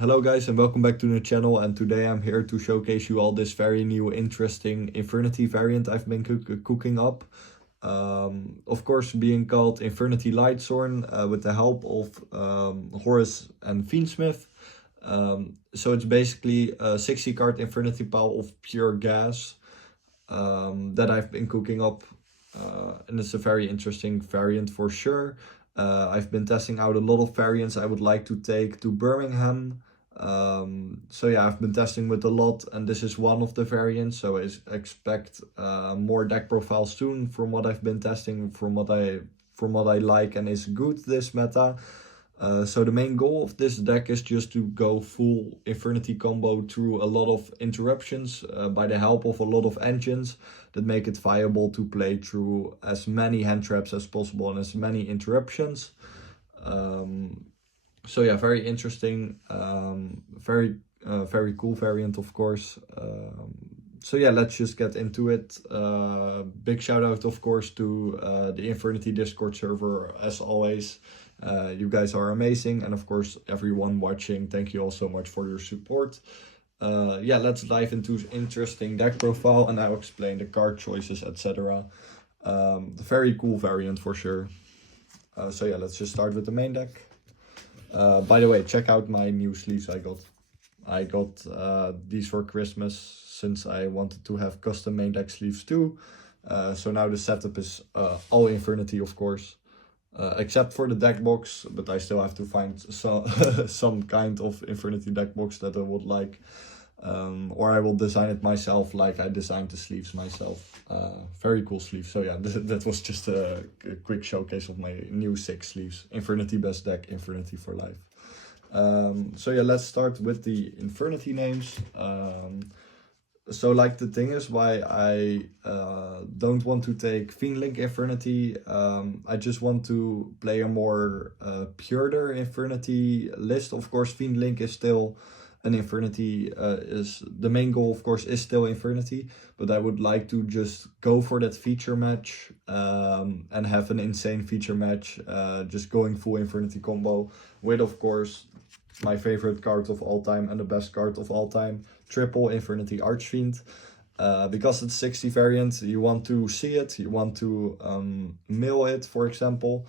Hello guys and welcome back to the channel, and today I'm here to showcase you all this very new interesting Infernity variant I've been cooking up. Of course being called Infernity Lightsworn with the help of Horus and Fiendsmith. So it's basically a 60 card Infernity pile of pure gas that I've been cooking up, and it's a very interesting variant for sure. I've been testing out a lot of variants I would like to take to Birmingham. So yeah, I've been testing with a lot, and this is one of the variants, so I expect more deck profiles soon from what I've been testing, from what I like and is good this meta. So the main goal of this deck is just to go full Infernity combo through a lot of interruptions by the help of a lot of engines that make it viable to play through as many hand traps as possible and as many interruptions. So yeah, very interesting, very cool variant, of course. So yeah, let's just get into it. Big shout out, of course, to the Infernity Discord server, as always. You guys are amazing, and of course everyone watching, thank you all so much for your support. Yeah, let's dive into interesting deck profile and I'll explain the card choices, etc. Very cool variant for sure. So yeah, let's just start with the main deck. By the way, check out my new sleeves I got these for Christmas, since I wanted to have custom main deck sleeves too. So now the setup is all Infernity, of course. Except for the deck box, but I still have to find some kind of Infernity deck box that I would like, or I will design it myself, like I designed the sleeves myself. Very cool sleeves. So yeah, that was just a quick showcase of my new 6 sleeves. Infernity best deck, Infernity for life. So yeah, let's start with the Infernity names. So like, the thing is why I don't want to take Fiendlink Infernity. I just want to play a more purer Infernity list. Of course, Fiendlink is still an Infernity, is the main goal, of course, is still Infernity, but I would like to just go for that feature match and have an insane feature match, just going full Infernity combo with, of course, my favorite card of all time and the best card of all time, triple Infernity Archfiend. Because it's 60 variant, you want to see it, you want to mill it, for example.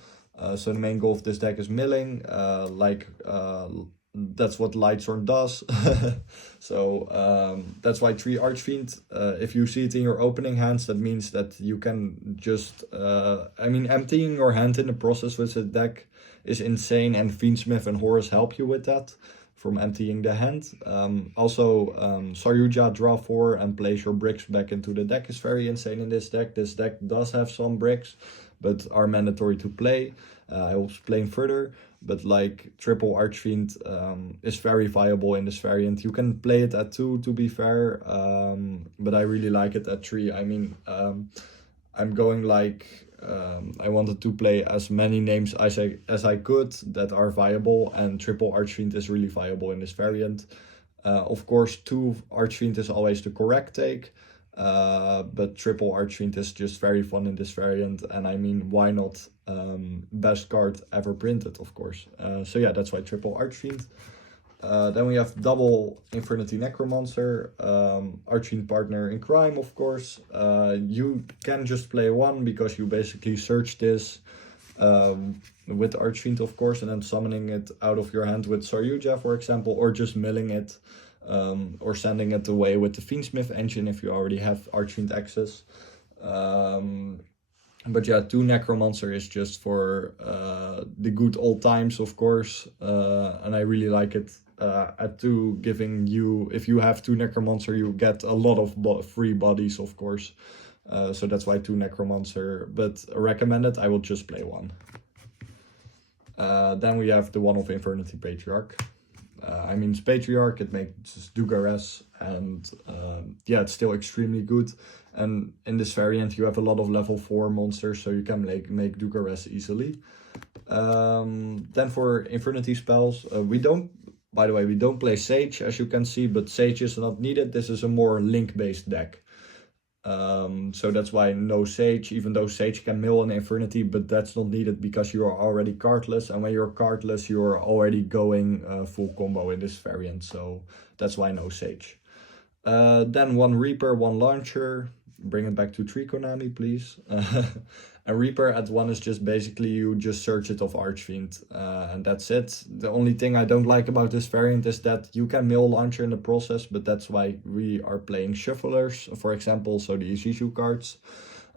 So the main goal of this deck is milling, that's what Lightsworn does. So that's why 3 Archfiend. If you see it in your opening hands, that means that you can just, emptying your hand in the process with the deck is insane, and Fiendsmith and Horus help you with that, from emptying the hand. Also, SUDA, draw 4 and place your bricks back into the deck is very insane in this deck. This deck does have some bricks, but are mandatory to play. I will explain further, but like triple Archfiend is very viable in this variant. You can play it at 2, to be fair, but I really like it at 3. I'm going like, I wanted to play as many names as I could that are viable, and triple Archfiend is really viable in this variant. Of course, 2 Archfiend is always the correct take, but triple Archfiend is just very fun in this variant, and why not? Best card ever printed, of course. So yeah, that's why triple Archfiend. Then we have double Infernity Necromancer, Archfiend partner in crime, of course. You can just play 1 because you basically search this with Archfiend, of course, and then summoning it out of your hand with SUDA, for example, or just milling it, or sending it away with the Fiendsmith engine if you already have Archfiend access. But yeah, 2 Necromancer is just for the good old times, of course, and I really like it. At 2, giving you, if you have 2 Necromancer, you get a lot of free bodies, of course. So that's why 2 Necromancer, but recommended, I will just play 1. Then we have the one of Infernity Patriarch. It's Patriarch, it makes Dugares, and yeah, it's still extremely good. And in this variant you have a lot of level 4 monsters, so you can make Dugares easily. Then for Infernity spells, we don't play Sage, as you can see, but Sage is not needed. This is a more link based deck. So that's why no Sage, even though Sage can mill an Infernity, but that's not needed because you are already cardless, and when you're cardless you're already going full combo in this variant, so that's why no Sage. Then one Reaper, one Launcher. Bring it back to 3 Konami, please. A Reaper at 1 is just basically you just search it of Archfiend, and that's it. The only thing I don't like about this variant is that you can mill Launcher in the process, but that's why we are playing Shufflers, for example, so the Ishishu cards.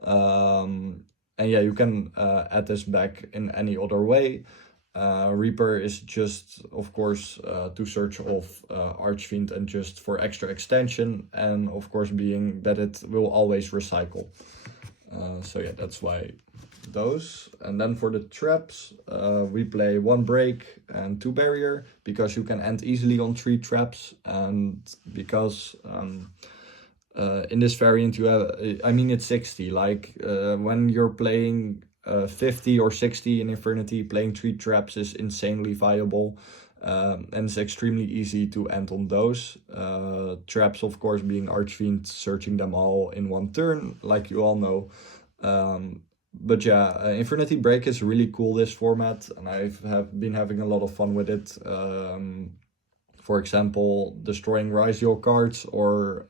And yeah, you can add this back in any other way. Reaper is just, of course, to search off Archfiend and just for extra extension, and of course being that it will always recycle. So yeah, that's why those. And then for the traps, we play 1 break and 2 barrier, because you can end easily on 3 traps, and because in this variant you have, I mean, it's 60, like when you're playing 50 or 60 in Infernity, playing 3 traps is insanely viable, and it's extremely easy to end on those. Traps, of course, being Archfiend, searching them all in 1 turn, like you all know. But yeah, Infernity Break is really cool, this format, and have been having a lot of fun with it. For example, destroying Raizio cards or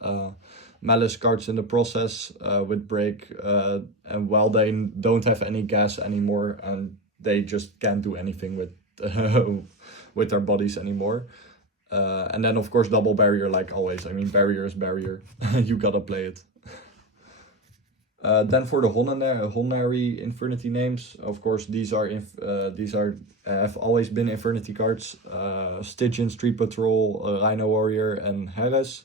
Malice cards in the process with Break, and while they don't have any gas anymore and they just can't do anything with with their bodies anymore. And then of course double barrier, like always. I mean, barrier is barrier. You gotta play it. Then for the Honary Infernity names, of course these have always been Infernity cards. Stygian, Street Patrol, Rhino Warrior, and Heres.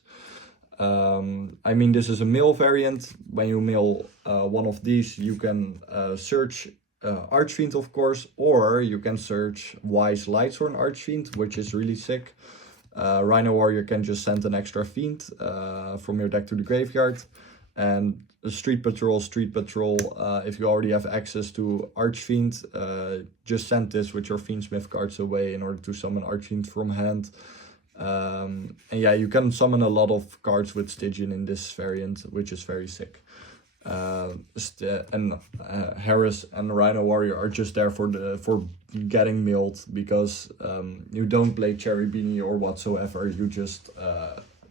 I mean, this is a mill variant. When you mill one of these, you can search Archfiend, of course, or you can search Wise Lightsworn Archfiend, which is really sick. Rhino Warrior can just send an extra fiend from your deck to the graveyard. And Street Patrol, if you already have access to Archfiend, just send this with your Fiendsmith cards away in order to summon Archfiend from hand. And yeah, you can summon a lot of cards with Stygian in this variant, which is very sick. And Harris and Rhino Warrior are just there for getting milled, because you don't play Cherry Beanie or whatsoever. You just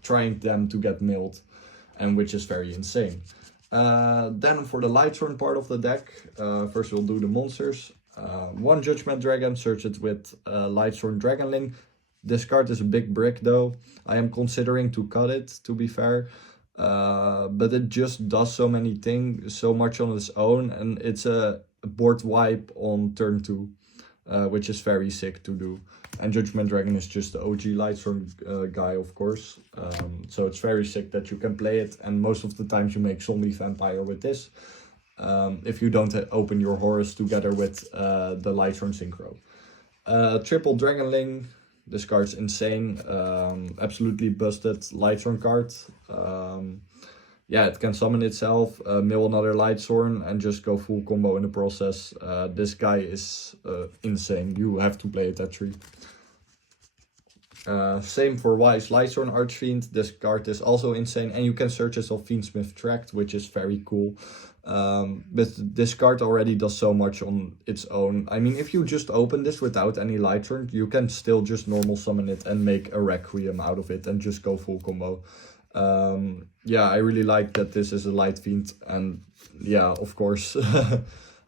trying them to get milled, and which is very insane. Then for the Lightsworn part of the deck, first we'll do the monsters. 1 Judgment Dragon, search it with Lightsworn Dragonling. This card is a big brick though. I am considering to cut it, to be fair. But it just does so many things, so much on its own, and it's a board wipe on turn 2, which is very sick to do. And Judgment Dragon is just the OG Lightsworn guy, of course. So it's very sick that you can play it, and most of the times you make Zombie Vampire with this. If you don't open your Horus together with the Lightsworn Synchro. Triple Dragonling. This card's insane, absolutely busted Lightsworn card. Yeah, it can summon itself, mill another Lightsworn, and just go full combo in the process. This guy is insane. You have to play it at 3. Same for Wise Lightsworn Archfiend. This card is also insane, and you can search it of Fiendsmith Tract, which is very cool. But this card already does so much on its own. I mean, if you just open this without any Lightsworn, you can still just normal summon it and make a Requiem out of it and just go full combo. Yeah, I really like that this is a Light Fiend, and yeah, of course,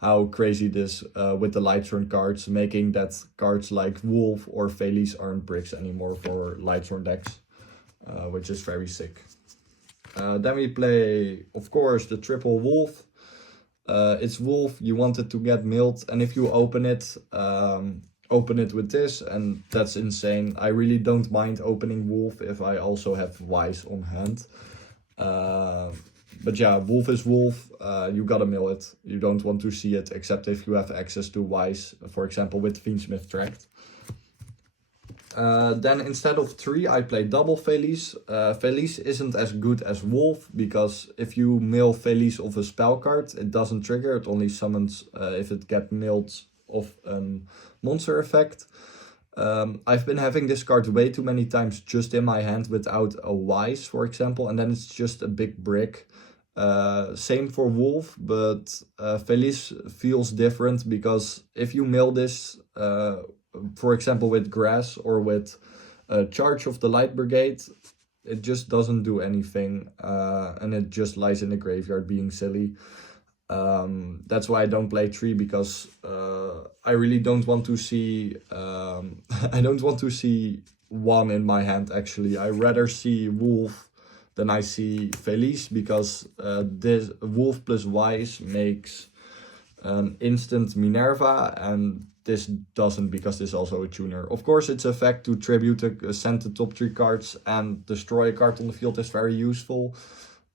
how crazy this with the Lightsworn cards, making that cards like Wolf or Felice aren't bricks anymore for Lightsworn decks, which is very sick. Then we play, of course, the triple Wolf. It's Wolf, you want it to get milled, and if you open it with this, and that's insane. I really don't mind opening Wolf if I also have Wise on hand. But yeah, Wolf is Wolf, you gotta mill it. You don't want to see it, except if you have access to Wise, for example with Fiendsmith Tract. Then instead of 3, I play double Felice. Felice isn't as good as Wolf, because if you mill Felice of a spell card, it doesn't trigger, it only summons if it gets milled of a monster effect. I've been having this card way too many times just in my hand without a Wise, for example, and then it's just a big brick. Same for Wolf, but Felice feels different because if you mill this, for example, with Grass or with Charge of the Light Brigade, it just doesn't do anything, and it just lies in the graveyard being silly. That's why I don't play 3, because I really don't want to see I don't want to see 1 in my hand. Actually, I rather see Wolf than I see Felice, because this Wolf plus Wise makes an instant Minerva, and this doesn't, because this is also a tuner. Of course, its effect to tribute send the top 3 cards and destroy a card on the field is very useful.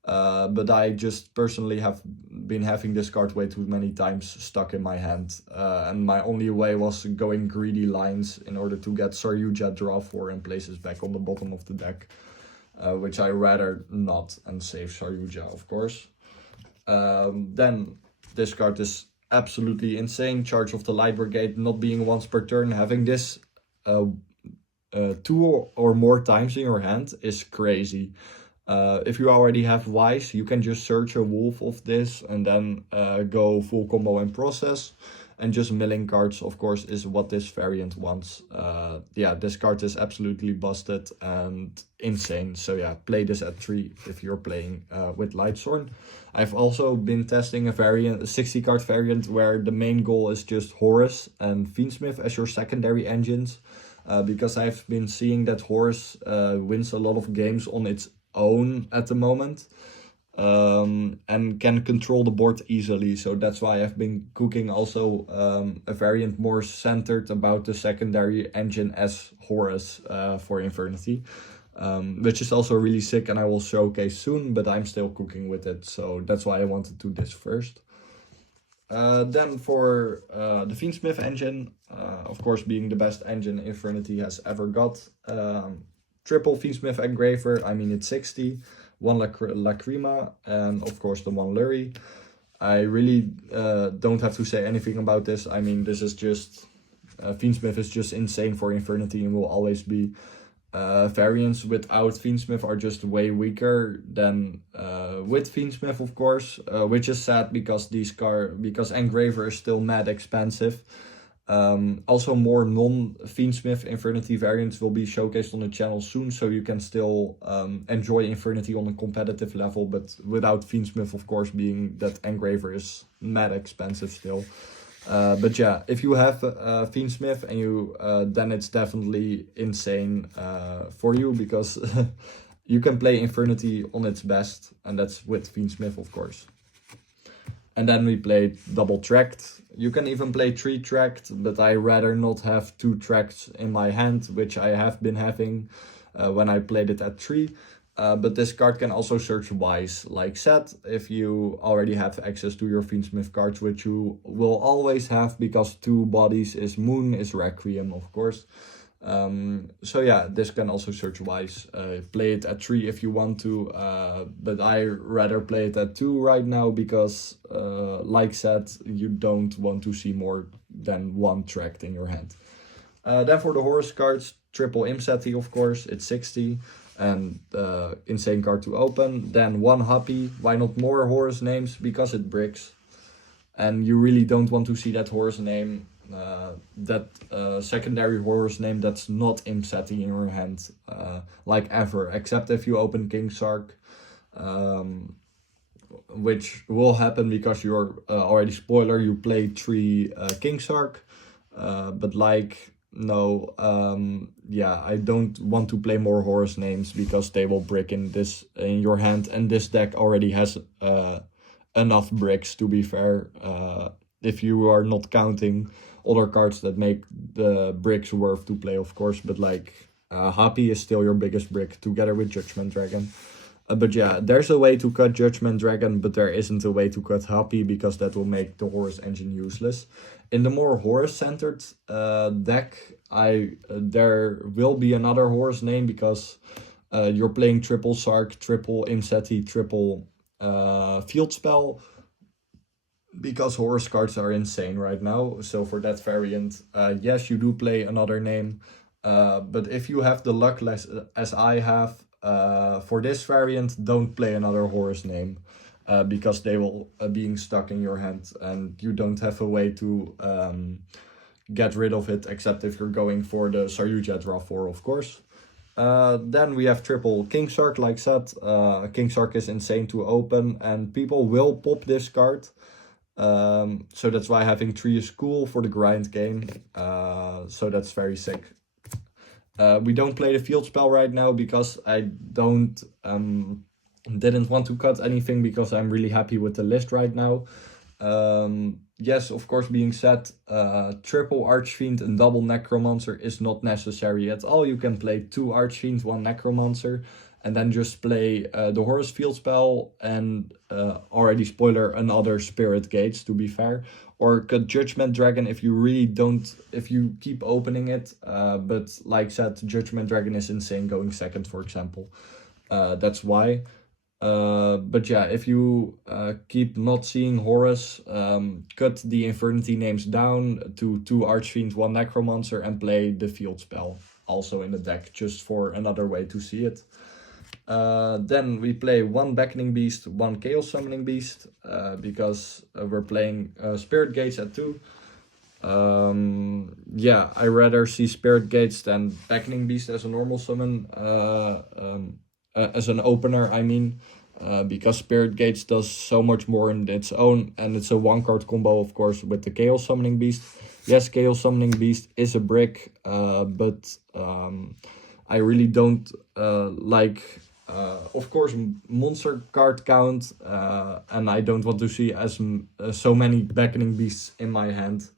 But I just personally have been having this card way too many times stuck in my hand. And my only way was going greedy lines in order to get Saryuja draw 4 and places back on the bottom of the deck. Which I rather not, and save Saryuja, of course. Then this card is absolutely insane. Charge of the Light Brigade not being once per turn. Having this 2 or more times in your hand is crazy. If you already have Wise, you can just search a Wolf of this and then go full combo and process. And just milling cards, of course, is what this variant wants. Yeah, this card is absolutely busted and insane. So yeah, play this at 3 if you're playing with Lightsworn. I've also been testing a variant, a 60 card variant, where the main goal is just Horus and Fiendsmith as your secondary engines. Because I've been seeing that Horus wins a lot of games on its own at the moment. And can control the board easily, so that's why I've been cooking also a variant more centered about the secondary engine as Horus for Infernity, which is also really sick, and I will showcase soon, but I'm still cooking with it, so that's why I wanted to do this first. Then for the Fiendsmith engine, of course being the best engine Infernity has ever got. Triple Fiendsmith Engraver, I mean it's 60. 1 Lacrima, and of course the 1 Lurie. I really don't have to say anything about this. I mean, this is just... Fiendsmith is just insane for Infernity and will always be. Variants without Fiendsmith are just way weaker than with Fiendsmith, of course. Which is sad, because because Engraver is still mad expensive. Also more non-Fiendsmith Infernity variants will be showcased on the channel soon, so you can still enjoy Infernity on a competitive level, but without Fiendsmith, of course, being that Engraver is mad expensive still. But yeah, if you have Fiendsmith and you then it's definitely insane for you, because you can play Infernity on its best, and that's with Fiendsmith, of course. And then we played double tracked. You can even play 3 tracked, but I rather not have 2 tracks in my hand, which I have been having when I played it at 3. But this card can also search Wise, like said, if you already have access to your Fiendsmith cards, which you will always have, because 2 bodies is Moon, is Requiem, of course. So yeah, this can also search Wise. Play it at 3 if you want to, but I rather play it at 2 right now, because like said, you don't want to see more than 1 tracked in your hand. Then for the Horus cards, triple Imseti, of course, it's 60, and insane card to open. Then 1 Happy, why not more Horus names? Because it bricks, and you really don't want to see that Horus name, secondary Horus name that's not Imseti in your hand, like ever, except if you open King Sark, which will happen because you're already spoiler, you play 3 King Sark, but like, no, yeah, I don't want to play more Horus names, because they will brick in your hand, and this deck already has enough bricks, to be fair, if you are not counting other cards that make the bricks worth to play, of course, but like Happy is still your biggest brick, together with Judgment Dragon. But yeah, there's a way to cut Judgment Dragon, but there isn't a way to cut Happy, because that will make the Horus engine useless. In the more Horus-centered deck, there will be another Horus name, because you're playing triple Sark, triple Imseti, triple Field Spell, because Horus cards are insane right now. So for that variant, yes, you do play another name, but if you have the luck as I have, for this variant, don't play another Horus name. because they will being stuck in your hand, and you don't have a way to get rid of it except if you're going for the Saryuja draw 4, of course. Then we have triple King Shark, like said. King Shark is insane to open, and people will pop this card. So that's why having 3 is cool for the grind game. So that's very sick. We don't play the field spell right now because I didn't want to cut anything because I'm really happy with the list right now. Yes, of course, being said, triple Archfiend and double Necromancer is not necessary at all. You can play 2 Archfiends, 1 Necromancer, and then just play the Horus field spell and already spoiler another Spirit Gates, to be fair. Or cut Judgment Dragon if you really don't, if you keep opening it. But like said, Judgment Dragon is insane going second, for example. That's why. But yeah, if you keep not seeing Horus, cut the Infernity names down to 2 Archfiends, 1 Necromancer, and play the field spell also in the deck, just for another way to see it. Then we play 1 Beckoning Beast, 1 Chaos Summoning Beast, because we're playing Spirit Gates at 2. Yeah, I rather see Spirit Gates than Beckoning Beast as a normal summon, as an opener, I mean, because Spirit Gates does so much more in its own, and it's a 1-card combo, of course, with the Chaos Summoning Beast. Yes, Chaos Summoning Beast is a brick, but I really don't like, of course, monster card count, and I don't want to see as so many Beckoning Beasts in my hand.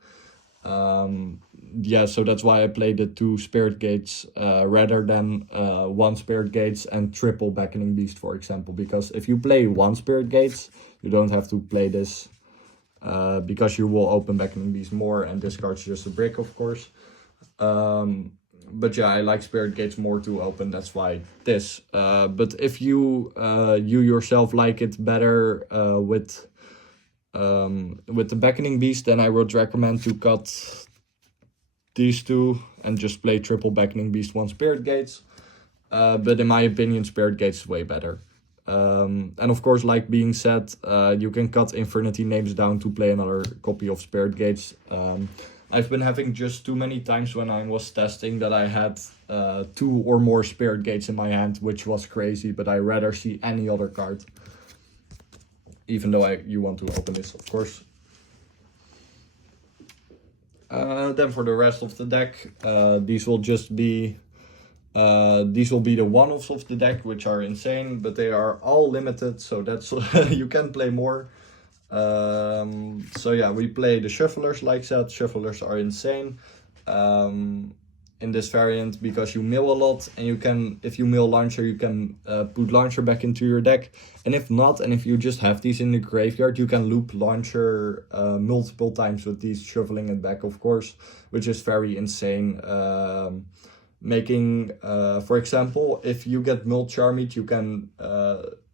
Yeah, so that's why I play the 2 Spirit Gates rather than 1 Spirit Gates and triple Beckoning Beast, for example. Because if you play 1 Spirit Gates, you don't have to play this, because you will open Beckoning Beast more, and this card's just a brick, of course. But yeah, I like Spirit Gates more to open, that's why this. But if you yourself like it better with the Beckoning Beast, then I would recommend to cut these 2 and just play triple Beckoning Beast, 1 Spirit Gates. But in my opinion, Spirit Gates is way better. And of course, like being said, you can cut Infernity names down to play another copy of Spirit Gates. I've been having just too many times when I was testing that I had 2 or more Spirit Gates in my hand, which was crazy, but I rather see any other card. Even though you want to open this, of course. Then for the rest of the deck, these will be the one-offs of the deck, which are insane, but they are all limited, so that's you can play more. So yeah, we play the Shufflers, like said. Shufflers are insane in this variant because you mill a lot, and you can, if you mill Launcher, you can put Launcher back into your deck, and if not, and if you just have these in the graveyard, you can loop Launcher multiple times with these, shuffling it back, of course, which is very insane. Making, for example, if you get Mult Charmit, you can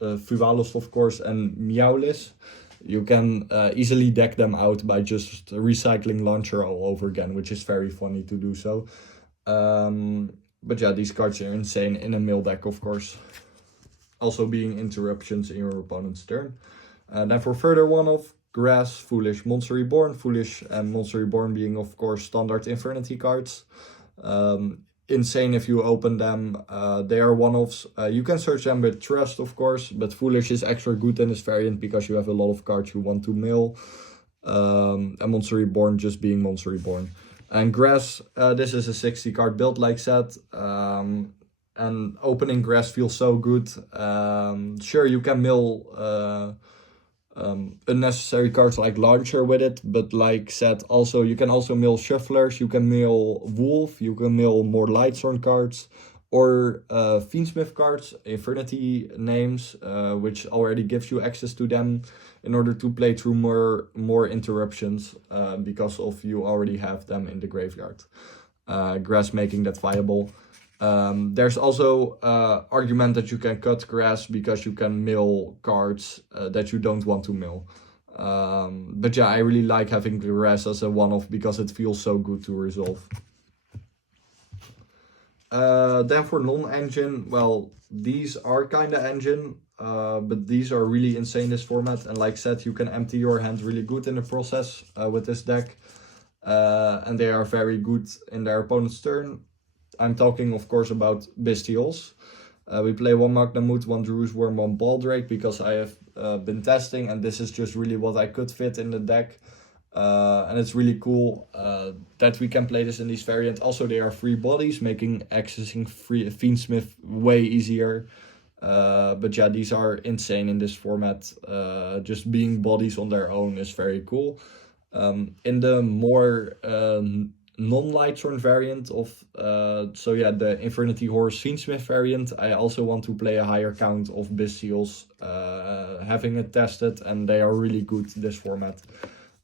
Fuvalos, of course, and Meowlis. You can easily deck them out by just recycling Launcher all over again, which is very funny to do so. But yeah, these cards are insane in a mill deck, of course. Also being interruptions in your opponent's turn. Then for further one-off, Grass, Foolish, Monster Reborn. Foolish and Monster Reborn being, of course, standard Infernity cards. Insane if you open them. They are one-offs. You can search them with Trust, of course, but Foolish is extra good in this variant because you have a lot of cards you want to mill. And Monster Reborn just being Monster Reborn. And Grass, this is a 60 card build, like said. And opening Grass feels so good. Sure, you can mill unnecessary cards like Launcher with it, but like said, also you can also mill Shufflers, you can mill Wolf, you can mill more Lightsworn cards, or Fiendsmith cards, Infernity names, which already gives you access to them in order to play through more interruptions, because of you already have them in the graveyard. Grass making that viable. There's also argument that you can cut Grass because you can mill cards that you don't want to mill. But yeah, I really like having Grass as a one-off because it feels so good to resolve. Then for non-engine, well, these are kind of engine, but these are really insane this format. And like said, you can empty your hand really good in the process with this deck. And they are very good in their opponent's turn. I'm talking, of course, about Bestials. We play 1 Magnamut, 1 Drewsworm, 1 Baldrake because I have been testing, and this is just really what I could fit in the deck. And it's really cool that we can play this in these variants. Also, they are 3 bodies, making accessing Fiendsmith way easier. But yeah, these are insane in this format. Just being bodies on their own is very cool. In the more non-Lightsworn variant of, so yeah, the Infernity Horus Fiendsmith variant, I also want to play a higher count of Bestials, having it tested, and they are really good this format.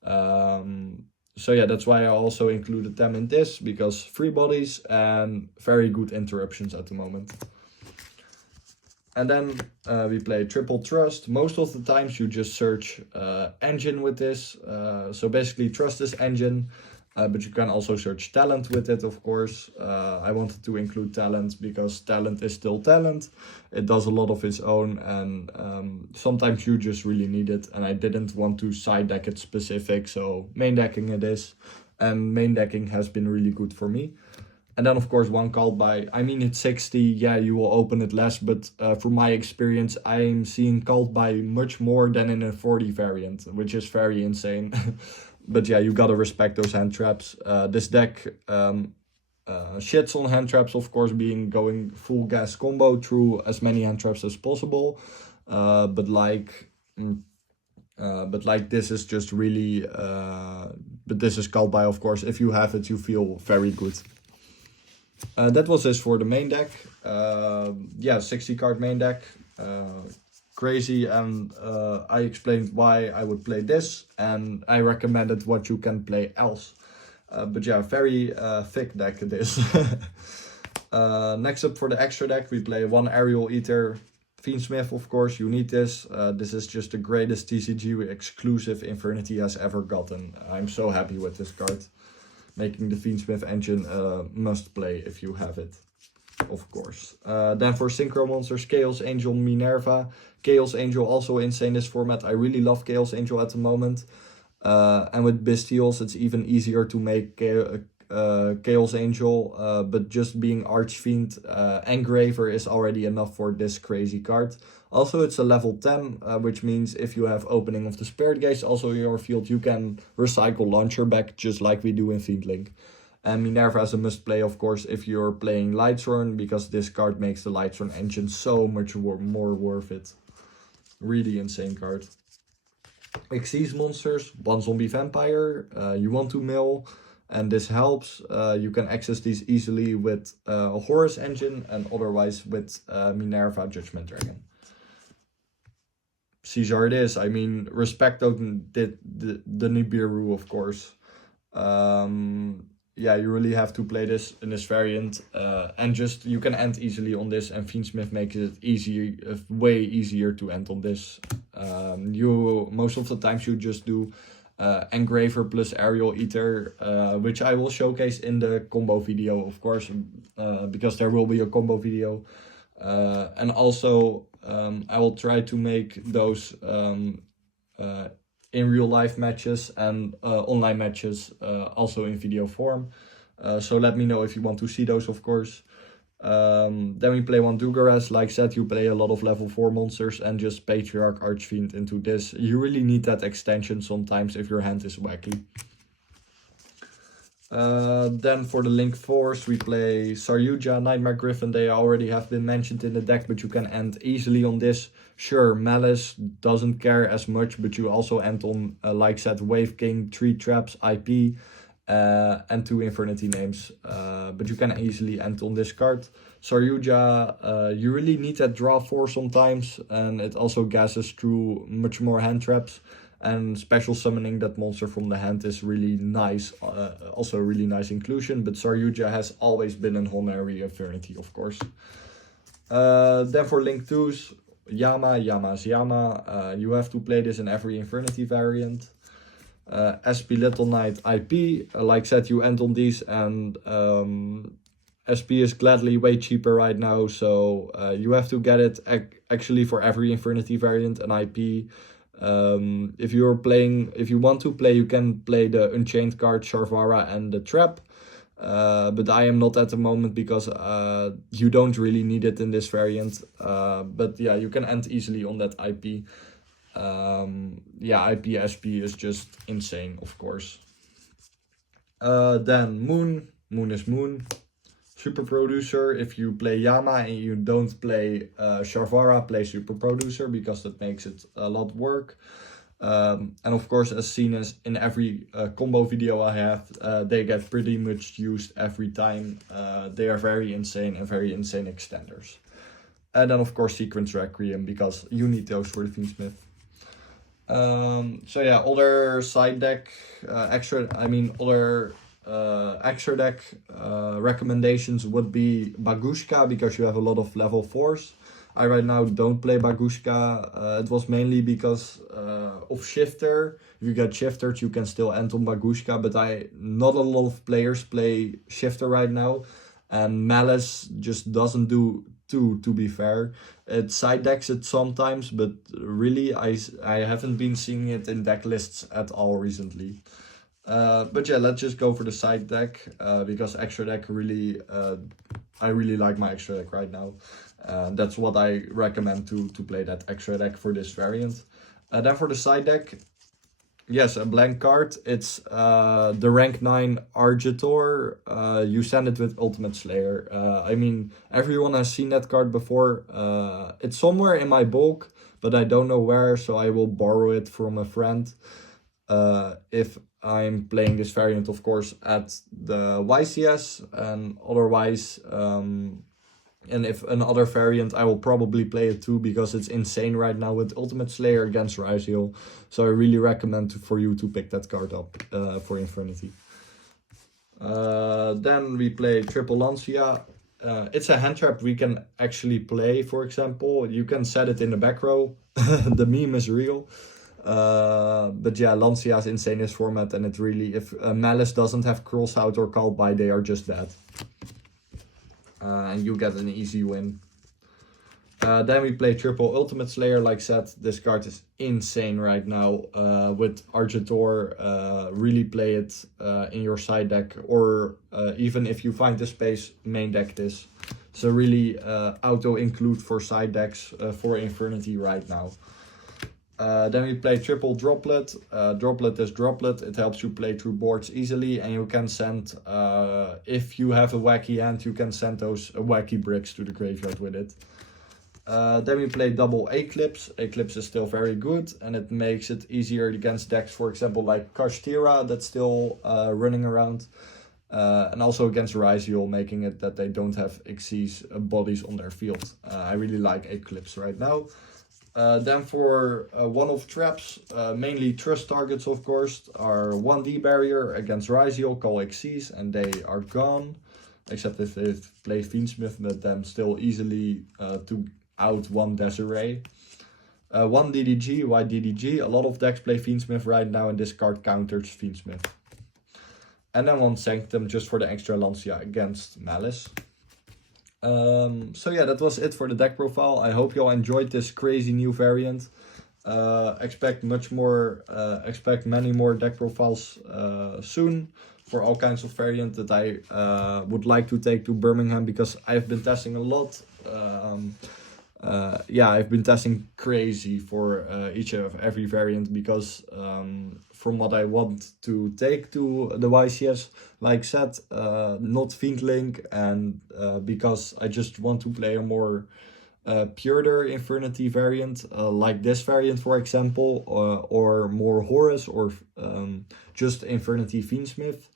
So yeah, that's why I also included them in this, because 3 bodies and very good interruptions at the moment. And then we play Triple Trust. Most of the times you just search engine with this. So basically trust is engine, but you can also search talent with it, of course. I wanted to include talent because talent is still talent. It does a lot of its own, and sometimes you just really need it. And I didn't want to side deck it specific, so main decking it is. And main decking has been really good for me. And then, of course, 1 called by, I mean, it's 60, yeah, you will open it less, but from my experience, I'm seeing called by much more than in a 40 variant, which is very insane. But yeah, you gotta respect those hand traps. This deck shits on hand traps, of course, going full gas combo through as many hand traps as possible. But this is just really, but this is called by, of course. If you have it, you feel very good. That was this for the main deck. Yeah, 60 card main deck. Crazy, and I explained why I would play this, and I recommended what you can play else. But yeah, very thick deck it is. Next up for the extra deck, we play 1 Aerial Eater Fiendsmith, of course, you need this. This is just the greatest TCG exclusive Infernity has ever gotten. I'm so happy with this card. Making the Fiendsmith engine must play if you have it, of course. Then for Synchro Monsters, Chaos Angel, Minerva. Chaos Angel also insane this format. I really love Chaos Angel at the moment. And with Bestials, it's even easier to make Chaos Angel. But just being Archfiend Engraver is already enough for this crazy card. Also, it's a level 10, which means if you have Opening of the Spirit Gaze also in your field, you can recycle Launcher back, just like we do in Fiendlink. And Minerva is a must-play, of course, if you're playing Lightsworn, because this card makes the Lightsworn engine so much more worth it. Really insane card. Xyz Monsters, 1 Zombie Vampire, you want to mill, and this helps. You can access these easily with a Horus engine, and otherwise with Minerva Judgment Dragon. Caesar it is. I mean, respect the Nibiru, of course. Yeah, you really have to play this in this variant. And just, you can end easily on this, and Fiendsmith makes it way easier to end on this. Most of the times you just do Engraver plus Aerial Eater, which I will showcase in the combo video, of course, because there will be a combo video. And also, I will try to make those in real life matches and online matches also in video form. So let me know if you want to see those, of course. Then we play 1 Dugaras. Like said, you play a lot of level 4 monsters and just Patriarch Archfiend into this. You really need that extension sometimes if your hand is wacky. Then for the Link Force, we play Saryuja, Nightmare Griffin. They already have been mentioned in the deck, but you can end easily on this. Sure, Malice doesn't care as much, but you also end on, like said, Wave King, 3 Traps, IP, and 2 Infernity names. But you can easily end on this card. Saryuja, you really need that draw 4 sometimes, and it also gasses through much more hand traps. And special summoning that monster from the hand is really nice, also a really nice inclusion. But Saryuja has always been an honorary Infernity, of course. Then for Link 2s, Yama's Yama. You have to play this in every Infernity variant. SP Little Knight IP. Like said, you end on these, and SP is gladly way cheaper right now, so you have to get it actually for every Infernity variant, an IP. If you want to play, you can play the Unchained card, Sharvara, and the Trap. But I am not at the moment because you don't really need it in this variant. But yeah, you can end easily on that IP. Yeah, IP SP is just insane, of course. Then Moon is Moon. Super Producer, if you play Yama and you don't play Sharvara, play Super Producer because that makes it a lot work. And of course, as seen as in every combo video I have, they get pretty much used every time. They are very insane and very insane extenders. And then of course Sequence Requiem, because you need those for the Fiendsmith. So yeah, other side deck, extra deck recommendations would be Bagushka, because you have a lot of level 4s. I right now don't play Bagushka. It was mainly because of Shifter. If you get Shiftered, you can still end on Bagushka, but not a lot of players play Shifter right now, and Malice just doesn't do to be fair. It side decks it sometimes, but really I haven't been seeing it in deck lists at all recently. But yeah, let's just go for the side deck, because extra deck really, I really like my extra deck right now. That's what I recommend to play that extra deck for this variant. Then for the side deck, yes, a blank card. It's the rank 9 Argitor. You send it with Ultimate Slayer. I mean, everyone has seen that card before. It's somewhere in my bulk, but I don't know where, so I will borrow it from a friend. If I'm playing this variant, of course, at the YCS, and otherwise, and if another variant, I will probably play it too, because it's insane right now with Ultimate Slayer against Ryziel. So I really recommend for you to pick that card up for Infernity. Then we play Triple Lancia. It's a hand trap we can actually play, for example. You can set it in the back row. The meme is real. But yeah, Lancia is insane in this format, and it really, if Malice doesn't have cross out or called by, they are just dead. And you get an easy win. Then we play Triple Ultimate Slayer. Like said, this card is insane right now. With Argitor, really play it in your side deck, or even if you find the space, main deck this. So really auto include for side decks for Infernity right now. Then we play Triple Droplet. Droplet is Droplet. It helps you play through boards easily, and you can send, if you have a wacky hand, you can send those wacky bricks to the graveyard with it. Then we play Double Eclipse. Eclipse is still very good, and it makes it easier against decks, for example, like Kashtira, that's still running around. And also against Ryziel, making it that they don't have Xyz bodies on their field. I really like Eclipse right now. Then for one-off traps, mainly trust targets, of course, are 1D barrier against Ryziel, call Xyz, and they are gone. Except if they play Fiendsmith, but then still easily to out one Desiree. 1 DDG, why DDG? A lot of decks play Fiendsmith right now, and this card counters Fiendsmith. And then 1 Sanctum just for the extra Lancia against Malice. So yeah, that was it for the deck profile. I hope you all enjoyed this crazy new variant. Expect many more deck profiles soon for all kinds of variants that I would like to take to Birmingham, because I've been testing a lot. Yeah, I've been testing crazy for each of every variant, because from what I want to take to the YCS, like said, not Fiendlink, and because I just want to play a more purer Infernity variant, like this variant, for example, or more Horus, or just Infernity Fiendsmith.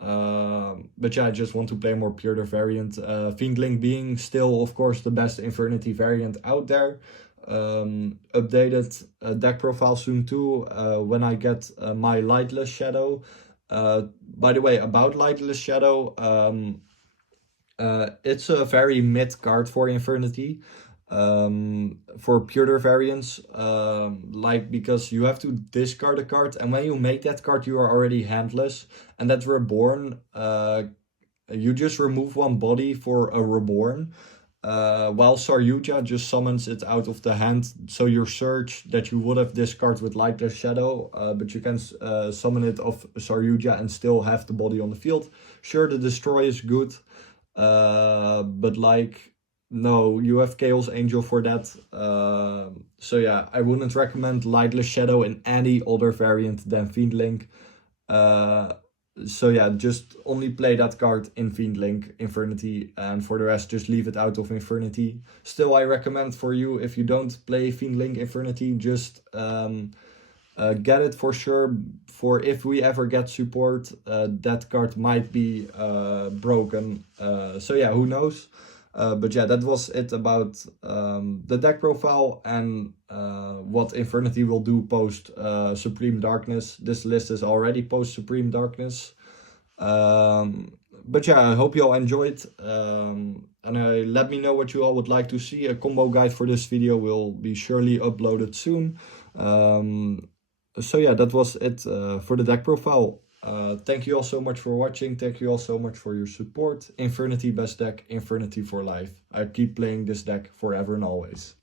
But yeah, I just want to play a more purer variant. Fiendlink being still, of course, the best Infernity variant out there. Updated deck profile soon too, when I get my Lightless Shadow. By the way, about Lightless Shadow, it's a very mid card for Infernity. For purer variants, like, because you have to discard a card, and when you make that card you are already handless, and that Reborn you just remove one body for a reborn, while Saryuja just summons it out of the hand. So your search that you would have discarded with Lightless Shadow, but you can summon it off Saryuja and still have the body on the field. Sure, the destroy is good, but like, no, you have Chaos Angel for that. So yeah, I wouldn't recommend Lightless Shadow in any other variant than Fiend Link. So yeah, just only play that card in Fiend Link Infernity, and for the rest just leave it out of Infernity. Still, I recommend for you, if you don't play Fiend Link Infernity, just get it for sure, for if we ever get support, that card might be broken. So yeah, who knows? But yeah, that was it about the deck profile and what Infernity will do post Supreme Darkness. This list is already post Supreme Darkness. But yeah, I hope you all enjoyed. And let me know what you all would like to see. A combo guide for this video will be surely uploaded soon. So yeah, that was it for the deck profile. Thank you all so much for watching. Thank you all so much for your support. Infernity best deck, Infernity for life. I keep playing this deck forever and always.